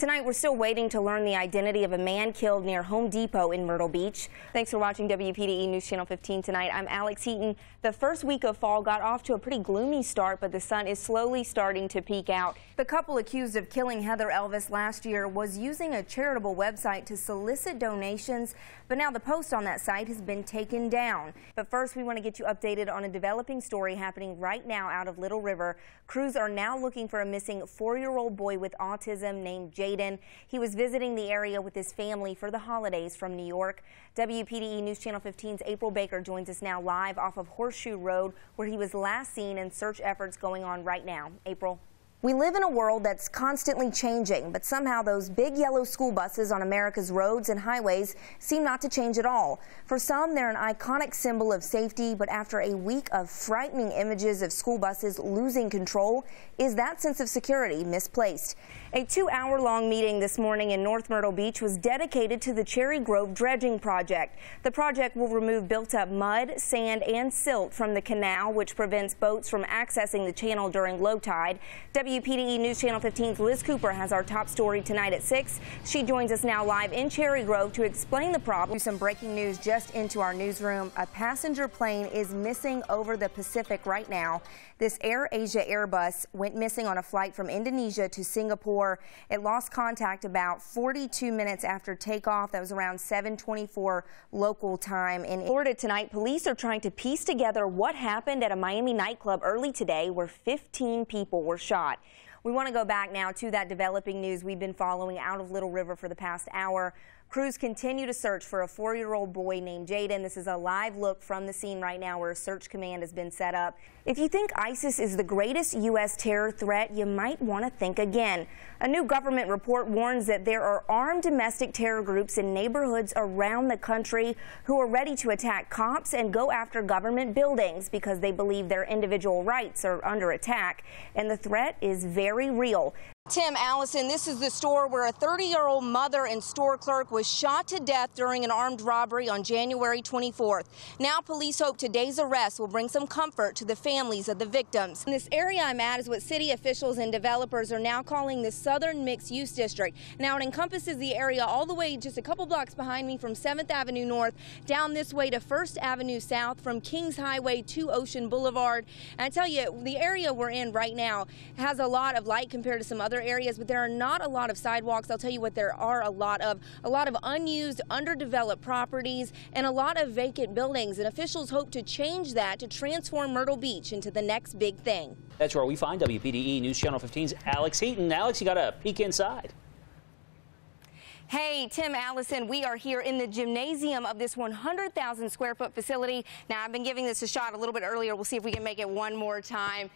Tonight, we're still waiting to learn the identity of a man killed near Home Depot in Myrtle Beach. Thanks for watching WPDE News Channel 15 tonight. I'm Alex Heaton. The first week of fall got off to a pretty gloomy start, but the sun is slowly starting to peek out. The couple accused of killing Heather Elvis last year was using a charitable website to solicit donations, but now the post on that site has been taken down. But first, we want to get you updated on a developing story happening right now out of Little River. Crews are now looking for a missing 4-year-old boy with autism named Heaton. He was visiting the area with his family for the holidays from New York. WPDE News Channel 15's April Baker joins us now live off of Horseshoe Road, where he was last seen, and search efforts going on right now. April. We live in a world that's constantly changing, but somehow those big yellow school buses on America's roads and highways seem not to change at all. For some, they're an iconic symbol of safety, but after a week of frightening images of school buses losing control, is that sense of security misplaced? A 2-hour-long meeting this morning in North Myrtle Beach was dedicated to the Cherry Grove dredging project. The project will remove built-up mud, sand, and silt from the canal, which prevents boats from accessing the channel during low tide. WPDE News Channel 15's Liz Cooper has our top story tonight at 6. She joins us now live in Cherry Grove to explain the problem. Some breaking news just into our newsroom. A passenger plane is missing over the Pacific right now. This Air Asia Airbus went missing on a flight from Indonesia to Singapore. It lost contact about 42 minutes after takeoff. That was around 7:24 local time. In Florida tonight, police are trying to piece together what happened at a Miami nightclub early today where 15 people were shot. We want to go back now to that developing news we've been following out of Little River for the past hour. Crews continue to search for a 4-year-old boy named Heaton. This is a live look from the scene right now where a search command has been set up. If you think ISIS is the greatest U.S. terror threat, you might want to think again. A new government report warns that there are armed domestic terror groups in neighborhoods around the country who are ready to attack cops and go after government buildings because they believe their individual rights are under attack. And the threat is very real. Tim, Allison, this is the store where a 30-year-old mother and store clerk was shot to death during an armed robbery on January 24th. Now police hope today's arrest will bring some comfort to the families of the victims. In this area I'm at is what city officials and developers are now calling the Southern Mixed Use District. Now it encompasses the area all the way just a couple blocks behind me from 7th Avenue North down this way to 1st Avenue South, from Kings Highway to Ocean Boulevard. And I tell you, the area we're in right now has a lot of light compared to some other areas, but there are not a lot of sidewalks. I'll tell you what there are a lot of unused, underdeveloped properties and a lot of vacant buildings, and officials hope to change that to transform Myrtle Beach into the next big thing. That's where we find WPDE News Channel 15's Alex Heaton. Alex, you got a peek inside. Hey, Tim, Allison, we are here in the gymnasium of this 100,000 square foot facility. Now, I've been giving this a shot a little bit earlier. We'll see if we can make it one more time.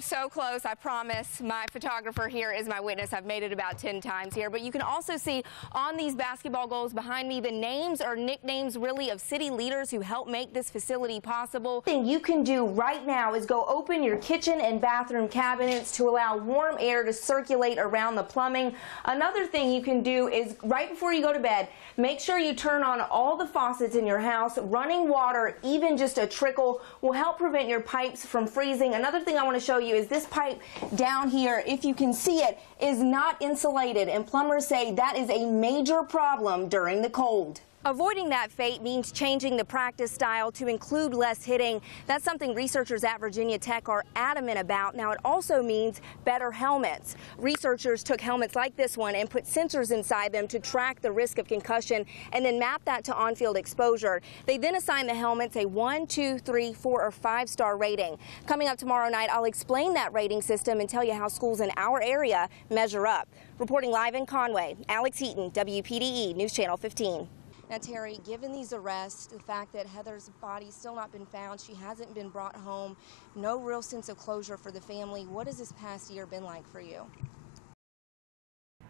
So close, I promise. My photographer here is my witness. I've made it about 10 times here. But you can also see on these basketball goals behind me the names or nicknames really of city leaders who helped make this facility possible. The thing you can do right now is go open your kitchen and bathroom cabinets to allow warm air to circulate around the plumbing. Another thing you can do is right before you go to bed, make sure you turn on all the faucets in your house. Running water, even just a trickle, will help prevent your pipes from freezing. Another thing I want to show you is this pipe down here, if you can see it, is not insulated, and plumbers say that is a major problem during the cold. Avoiding that fate means changing the practice style to include less hitting. That's something researchers at Virginia Tech are adamant about. Now, it also means better helmets. Researchers took helmets like this one and put sensors inside them to track the risk of concussion and then map that to on-field exposure. They then assign the helmets a 1, 2, 3, 4, or 5-star rating. Coming up tomorrow night, I'll explain that rating system and tell you how schools in our area measure up. Reporting live in Conway, Alex Heaton, WPDE News Channel 15. Now, Terry, given these arrests, the fact that Heather's body's still not been found, she hasn't been brought home, no real sense of closure for the family, what has this past year been like for you?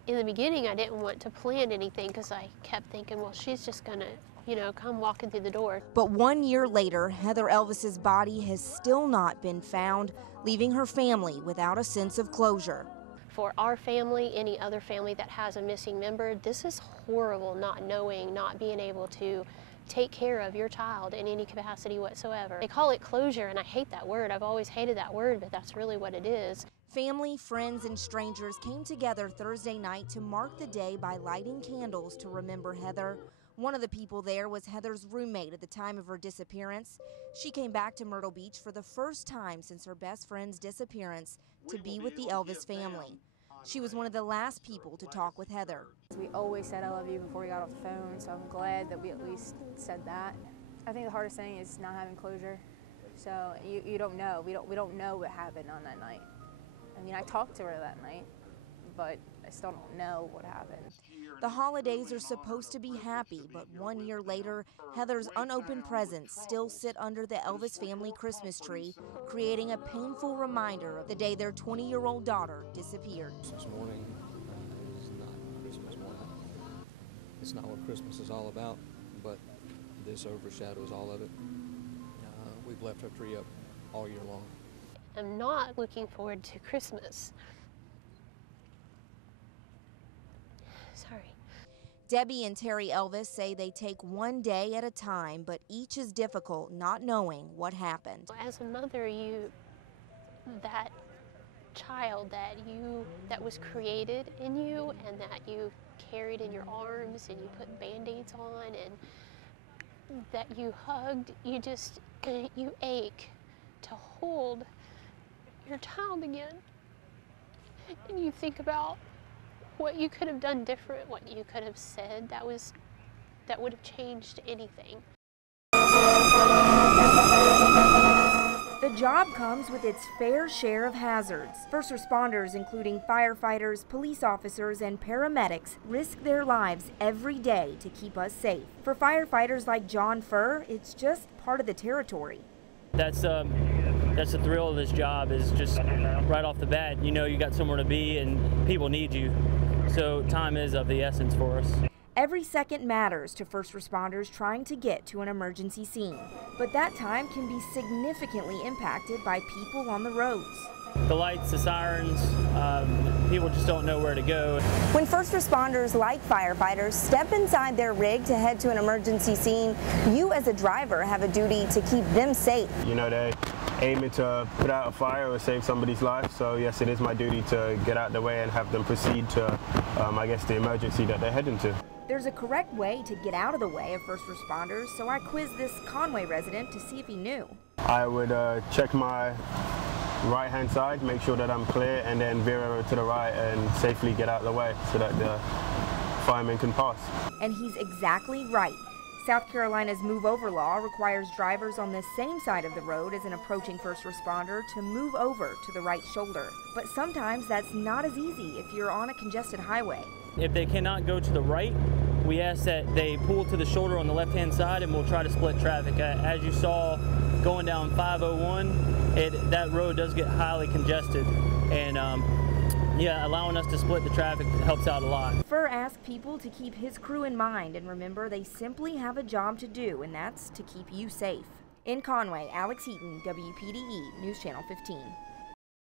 In the beginning, I didn't want to plan anything because I kept thinking, well, she's just going to, come walking through the door. But 1 year later, Heather Elvis's body has still not been found, leaving her family without a sense of closure. For our family, any other family that has a missing member, this is horrible, not knowing, not being able to take care of your child in any capacity whatsoever. They call it closure, and I hate that word. I've always hated that word, but that's really what it is. Family, friends, and strangers came together Thursday night to mark the day by lighting candles to remember Heather. One of the people there was Heather's roommate at the time of her disappearance. She came back to Myrtle Beach for the first time since her best friend's disappearance to be with the Elvis family. She was one of the last people to talk with Heather. We always said I love you before we got off the phone, so I'm glad that we at least said that. I think the hardest thing is not having closure. So you don't know. We don't know what happened on that night. I mean, I talked to her that night, but I still don't know what happened. The holidays are supposed to be happy, but 1 year later, Heather's unopened presents still sit under the Elvis family Christmas tree, creating a painful reminder of the day their 20-year-old daughter disappeared. Christmas morning is not Christmas morning. It's not what Christmas is all about, but this overshadows all of it. We've left our tree up all year long. I'm not looking forward to Christmas. Sorry. Debbie and Terry Elvis say they take one day at a time, but each is difficult, not knowing what happened. As a mother, that child that was created in you and that you carried in your arms and you put Band-Aids on and that you hugged, you ache to hold your child again. And you think about what you could have done different, what you could have said that would have changed anything. The job comes with its fair share of hazards. First responders, including firefighters, police officers, and paramedics, risk their lives every day to keep us safe. For firefighters like John Furr, it's just part of the territory. That's the thrill of this job, is just right off the bat, you know you got somewhere to be and people need you. So time is of the essence for us. Every second matters to first responders trying to get to an emergency scene, but that time can be significantly impacted by people on the roads. The lights, the sirens, people just don't know where to go. When first responders like firefighters step inside their rig to head to an emergency scene, you as a driver have a duty to keep them safe. You know, they're aiming to put out a fire or save somebody's life, so yes, it is my duty to get out the way and have them proceed to, I guess, the emergency that they're heading to. There's a correct way to get out of the way of first responders, so I quizzed this Conway resident to see if he knew. I would check my right-hand side, make sure that I'm clear, and then veer over to the right and safely get out of the way so that the firemen can pass. And he's exactly right. South Carolina's move over law requires drivers on the same side of the road as an approaching first responder to move over to the right shoulder. But sometimes that's not as easy if you're on a congested highway. If they cannot go to the right, we ask that they pull to the shoulder on the left-hand side and we'll try to split traffic. As you saw going down 501, that road does get highly congested, and yeah, allowing us to split the traffic helps out a lot. Furr asked people to keep his crew in mind and remember they simply have a job to do, and that's to keep you safe. In Conway, Alex Heaton, WPDE News Channel 15.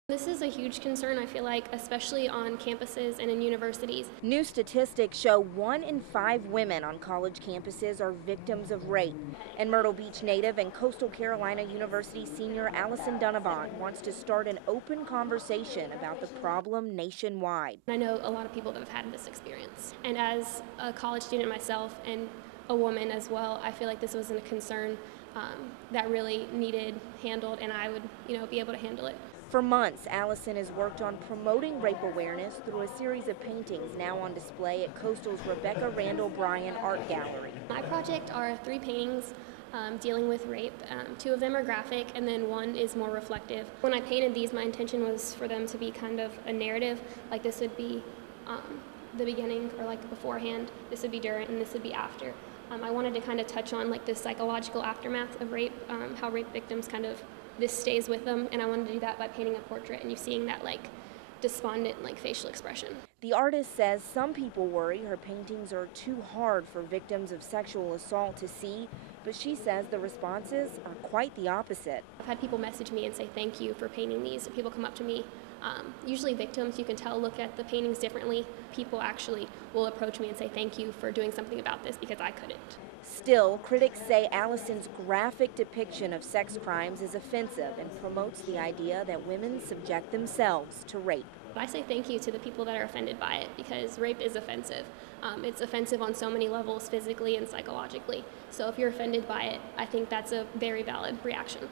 This is a huge concern, I feel like, especially on campuses and in universities. New statistics show 1 in 5 women on college campuses are victims of rape. And Myrtle Beach native and Coastal Carolina University senior Allison Donovan wants to start an open conversation about the problem nationwide. I know a lot of people that have had this experience. And as a college student myself and a woman as well, I feel like this was a concern that really needed handled, and I would, be able to handle it. For months, Allison has worked on promoting rape awareness through a series of paintings now on display at Coastal's Rebecca Randall Bryan Art Gallery. My project are 3 paintings dealing with rape. 2 of them are graphic, and then 1 is more reflective. When I painted these, my intention was for them to be kind of a narrative, like this would be the beginning, or like beforehand, this would be during, and this would be after. I wanted to kind of touch on like the psychological aftermath of rape, how rape victims this stays with them, and I wanted to do that by painting a portrait and you seeing that like despondent like facial expression. The artist says some people worry her paintings are too hard for victims of sexual assault to see, but she says the responses are quite the opposite. I've had people message me and say thank you for painting these. People come up to me, usually victims, you can tell, look at the paintings differently. People actually will approach me and say thank you for doing something about this because I couldn't. Still, critics say Allison's graphic depiction of sex crimes is offensive and promotes the idea that women subject themselves to rape. I say thank you to the people that are offended by it, because rape is offensive. It's offensive on so many levels, physically and psychologically. So if you're offended by it, I think that's a very valid reaction.